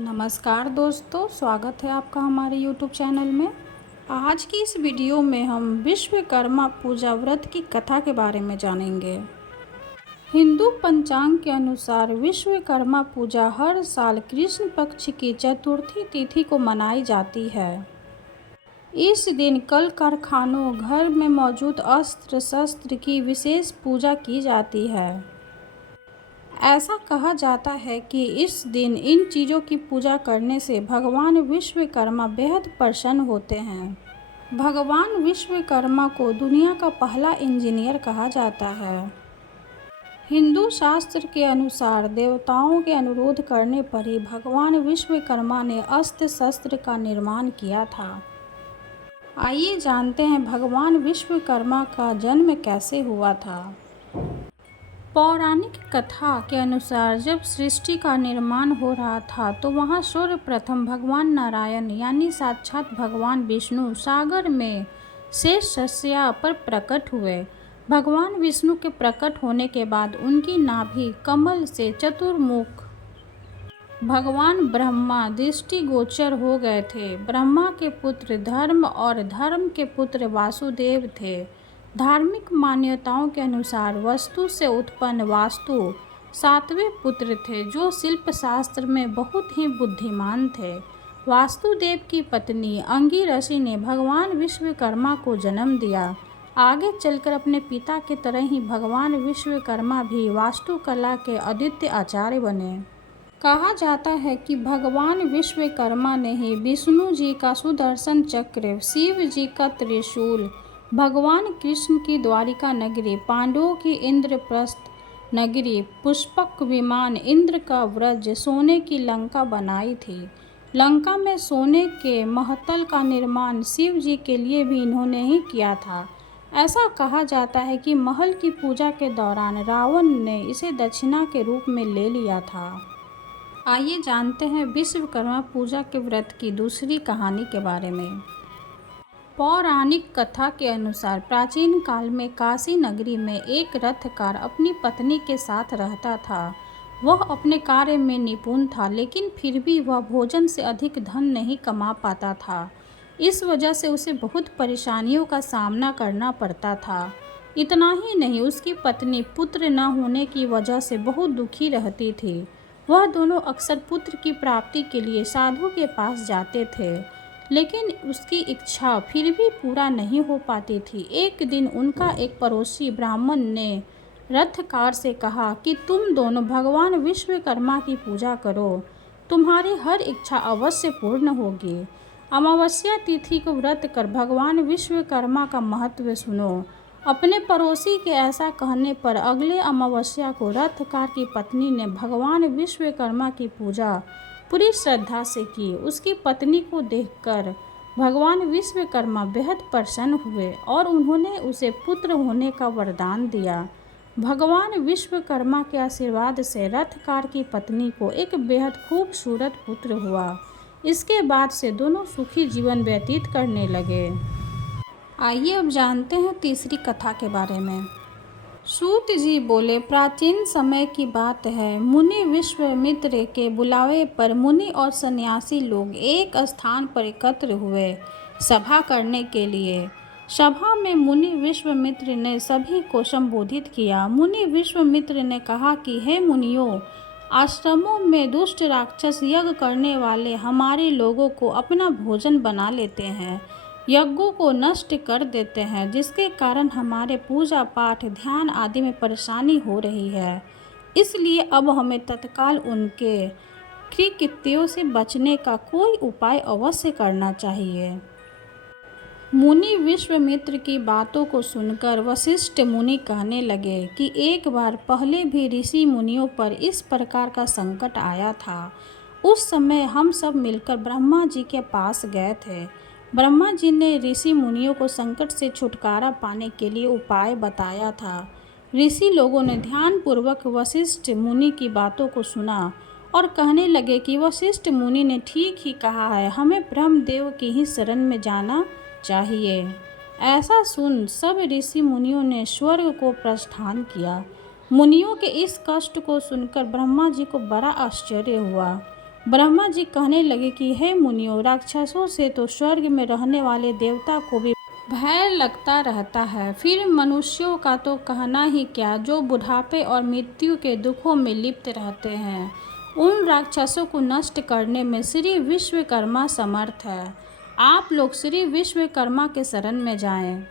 नमस्कार दोस्तों, स्वागत है आपका हमारे YouTube चैनल में। आज की इस वीडियो में हम विश्वकर्मा पूजा व्रत की कथा के बारे में जानेंगे। हिंदू पंचांग के अनुसार विश्वकर्मा पूजा हर साल कृष्ण पक्ष की चतुर्थी तिथि को मनाई जाती है। इस दिन कल कारखानों, घर में मौजूद अस्त्र शस्त्र की विशेष पूजा की जाती है। ऐसा कहा जाता है कि इस दिन इन चीज़ों की पूजा करने से भगवान विश्वकर्मा बेहद प्रसन्न होते हैं। भगवान विश्वकर्मा को दुनिया का पहला इंजीनियर कहा जाता है। हिंदू शास्त्र के अनुसार देवताओं के अनुरोध करने पर ही भगवान विश्वकर्मा ने अस्त्र शस्त्र का निर्माण किया था। आइए जानते हैं भगवान विश्वकर्मा का जन्म कैसे हुआ था। पौराणिक कथा के अनुसार जब सृष्टि का निर्माण हो रहा था तो वहाँ सर्वप्रथम भगवान नारायण यानी साक्षात भगवान विष्णु सागर में शेषशय्या पर प्रकट हुए। भगवान विष्णु के प्रकट होने के बाद उनकी नाभि कमल से चतुर्मुख भगवान ब्रह्मा दृष्टिगोचर हो गए थे। ब्रह्मा के पुत्र धर्म और धर्म के पुत्र वासुदेव थे। धार्मिक मान्यताओं के अनुसार वस्तु से उत्पन्न वास्तु सातवें पुत्र थे, जो शिल्प शास्त्र में बहुत ही बुद्धिमान थे। वासुदेव की पत्नी अंगिरसी ने भगवान विश्वकर्मा को जन्म दिया। आगे चलकर अपने पिता की तरह ही भगवान विश्वकर्मा भी वास्तुकला के अद्वितीय आचार्य बने। कहा जाता है कि भगवान विश्वकर्मा ने ही विष्णु जी का सुदर्शन चक्र, शिव जी का त्रिशूल, भगवान कृष्ण की द्वारिका नगरी, पांडवों की इंद्रप्रस्थ नगरी, पुष्पक विमान, इंद्र का व्रज, सोने की लंका बनाई थी। लंका में सोने के महल का निर्माण शिव जी के लिए भी इन्होंने ही किया था। ऐसा कहा जाता है कि महल की पूजा के दौरान रावण ने इसे दक्षिणा के रूप में ले लिया था। आइए जानते हैं विश्वकर्मा पूजा के व्रत की दूसरी कहानी के बारे में। पौराणिक कथा के अनुसार प्राचीन काल में काशी नगरी में एक रथकार अपनी पत्नी के साथ रहता था। वह अपने कार्य में निपुण था, लेकिन फिर भी वह भोजन से अधिक धन नहीं कमा पाता था। इस वजह से उसे बहुत परेशानियों का सामना करना पड़ता था। इतना ही नहीं, उसकी पत्नी पुत्र न होने की वजह से बहुत दुखी रहती थी। वह दोनों अक्सर पुत्र की प्राप्ति के लिए साधु के पास जाते थे, लेकिन उसकी इच्छा फिर भी पूरा नहीं हो पाती थी। एक दिन उनका एक पड़ोसी ब्राह्मण ने रथकार से कहा कि तुम दोनों भगवान विश्वकर्मा की पूजा करो, तुम्हारी हर इच्छा अवश्य पूर्ण होगी। अमावस्या तिथि को व्रत कर भगवान विश्वकर्मा का महत्व सुनो। अपने पड़ोसी के ऐसा कहने पर अगले अमावस्या को रथकार की पत्नी ने भगवान विश्वकर्मा की पूजा पूरी श्रद्धा से की। उसकी पत्नी को देखकर भगवान विश्वकर्मा बेहद प्रसन्न हुए और उन्होंने उसे पुत्र होने का वरदान दिया। भगवान विश्वकर्मा के आशीर्वाद से रथकार की पत्नी को एक बेहद खूबसूरत पुत्र हुआ। इसके बाद से दोनों सुखी जीवन व्यतीत करने लगे। आइए अब जानते हैं तीसरी कथा के बारे में। सूत जी बोले, प्राचीन समय की बात है। मुनि विश्वामित्र के बुलावे पर मुनि और सन्यासी लोग एक स्थान पर एकत्र हुए सभा करने के लिए। सभा में मुनि विश्वामित्र ने सभी को संबोधित किया। मुनि विश्वामित्र ने कहा कि हे मुनियों, आश्रमों में दुष्ट राक्षस यज्ञ करने वाले हमारे लोगों को अपना भोजन बना लेते हैं, यज्ञों को नष्ट कर देते हैं, जिसके कारण हमारे पूजा पाठ, ध्यान आदि में परेशानी हो रही है। इसलिए अब हमें तत्काल उनके कृत्यों से बचने का कोई उपाय अवश्य करना चाहिए। मुनि विश्वामित्र की बातों को सुनकर वशिष्ठ मुनि कहने लगे कि एक बार पहले भी ऋषि मुनियों पर इस प्रकार का संकट आया था। उस समय हम सब मिलकर ब्रह्मा जी के पास गए थे। ब्रह्मा जी ने ऋषि मुनियों को संकट से छुटकारा पाने के लिए उपाय बताया था। ऋषि लोगों ने ध्यानपूर्वक वशिष्ठ मुनि की बातों को सुना और कहने लगे कि वशिष्ठ मुनि ने ठीक ही कहा है, हमें ब्रह्मदेव की ही शरण में जाना चाहिए। ऐसा सुन सब ऋषि मुनियों ने स्वर्ग को प्रस्थान किया। मुनियों के इस कष्ट को सुनकर ब्रह्मा जी को बड़ा आश्चर्य हुआ। ब्रह्मा जी कहने लगे कि हे मुनियों, राक्षसों से तो स्वर्ग में रहने वाले देवता को भी भय लगता रहता है, फिर मनुष्यों का तो कहना ही क्या, जो बुढ़ापे और मृत्यु के दुखों में लिप्त रहते हैं। उन राक्षसों को नष्ट करने में श्री विश्वकर्मा समर्थ है। आप लोग श्री विश्वकर्मा के शरण में जाएं।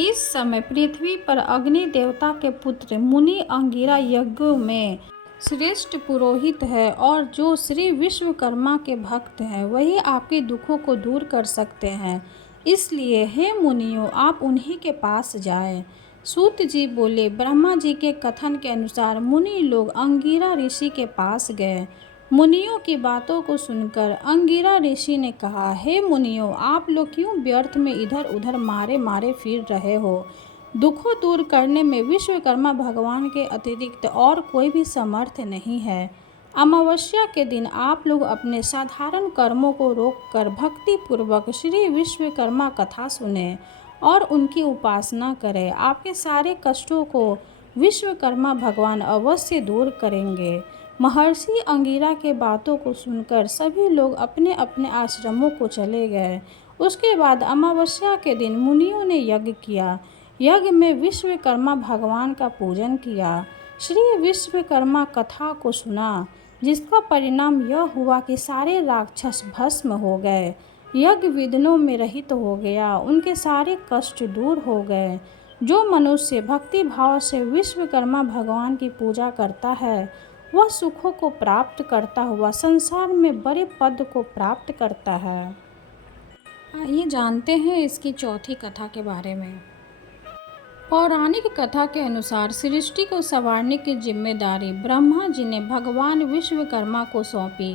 इस समय पृथ्वी पर अग्नि देवता के पुत्र मुनि अंगिरा यज्ञ में श्रेष्ठ पुरोहित है, और जो श्री विश्वकर्मा के भक्त हैं वही आपके दुखों को दूर कर सकते हैं। इसलिए हे मुनियों, आप उन्हीं के पास जाएं। सूत जी बोले, ब्रह्मा जी के कथन के अनुसार मुनि लोग अंगिरा ऋषि के पास गए। मुनियों की बातों को सुनकर अंगिरा ऋषि ने कहा, हे मुनियों, आप लोग क्यों व्यर्थ में इधर उधर मारे मारे फिर रहे हो? दुखों दूर करने में विश्वकर्मा भगवान के अतिरिक्त और कोई भी समर्थ नहीं है। अमावस्या के दिन आप लोग अपने साधारण कर्मों को रोककर भक्ति पूर्वक श्री विश्वकर्मा कथा सुने और उनकी उपासना करें। आपके सारे कष्टों को विश्वकर्मा भगवान अवश्य दूर करेंगे। महर्षि अंगिरा के बातों को सुनकर सभी लोग अपने अपने आश्रमों को चले गए। उसके बाद अमावस्या के दिन मुनियों ने यज्ञ किया। यज्ञ में विश्वकर्मा भगवान का पूजन किया, श्री विश्वकर्मा कथा को सुना, जिसका परिणाम यह हुआ कि सारे राक्षस भस्म हो गए। यज्ञ विघ्नों में रहित हो गया, उनके सारे कष्ट दूर हो गए। जो मनुष्य भक्ति भाव से विश्वकर्मा भगवान की पूजा करता है वह सुखों को प्राप्त करता हुआ संसार में बड़े पद को प्राप्त करता है। आइए जानते हैं इसकी चौथी कथा के बारे में। पौराणिक कथा के अनुसार सृष्टि को संवारने की जिम्मेदारी ब्रह्मा जी ने भगवान विश्वकर्मा को सौंपी।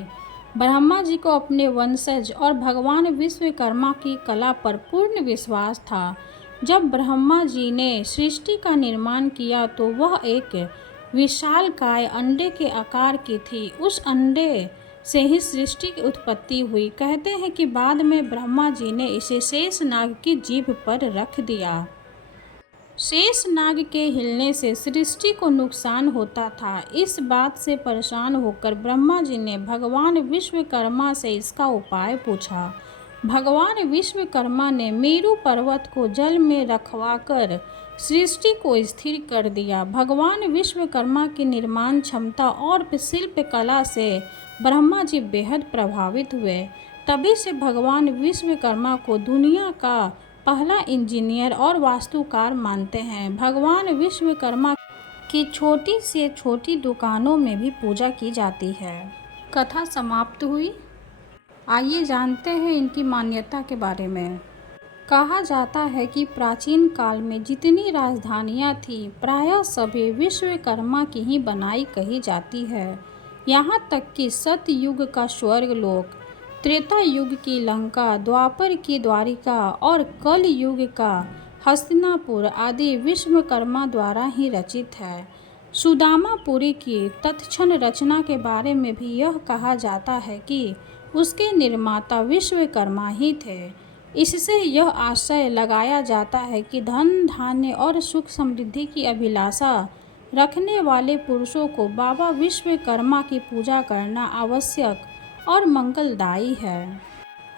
ब्रह्मा जी को अपने वंशज और भगवान विश्वकर्मा की कला पर पूर्ण विश्वास था। जब ब्रह्मा जी ने सृष्टि का निर्माण किया तो वह एक विशालकाय अंडे के आकार की थी। उस अंडे से ही सृष्टि की उत्पत्ति हुई। कहते हैं कि बाद में ब्रह्मा जी ने इसे शेषनाग की जीभ पर रख दिया। शेषनाग के हिलने से सृष्टि को नुकसान होता था। इस बात से परेशान होकर ब्रह्मा जी ने भगवान विश्वकर्मा से इसका उपाय पूछा। भगवान विश्वकर्मा ने मेरु पर्वत को जल में रखवाकर सृष्टि को स्थिर कर दिया। भगवान विश्वकर्मा की निर्माण क्षमता और शिल्प कला से ब्रह्मा जी बेहद प्रभावित हुए। तभी से भगवान विश्वकर्मा को दुनिया का पहला इंजीनियर और वास्तुकार मानते हैं। भगवान विश्वकर्मा की छोटी से छोटी दुकानों में भी पूजा की जाती है। कथा समाप्त हुई। आइए जानते हैं इनकी मान्यता के बारे में। कहा जाता है कि प्राचीन काल में जितनी राजधानियां थीं प्रायः सभी विश्वकर्मा की ही बनाई कही जाती है। यहाँ तक कि सतयुग का स्वर्गलोक, त्रेता युग की लंका, द्वापर की द्वारिका और कल युग का हस्तिनापुर आदि विश्वकर्मा द्वारा ही रचित है। सुदामापुरी की तत्क्षण रचना के बारे में भी यह कहा जाता है कि उसके निर्माता विश्वकर्मा ही थे। इससे यह आशय लगाया जाता है कि धन धान्य और सुख समृद्धि की अभिलाषा रखने वाले पुरुषों को बाबा विश्वकर्मा की पूजा करना आवश्यक और मंगलदायी है।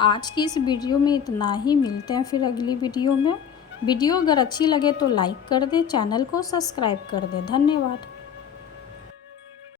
आज की इस वीडियो में इतना ही। मिलते हैं फिर अगली वीडियो में। वीडियो अगर अच्छी लगे तो लाइक कर दें, चैनल को सब्सक्राइब कर दें। धन्यवाद।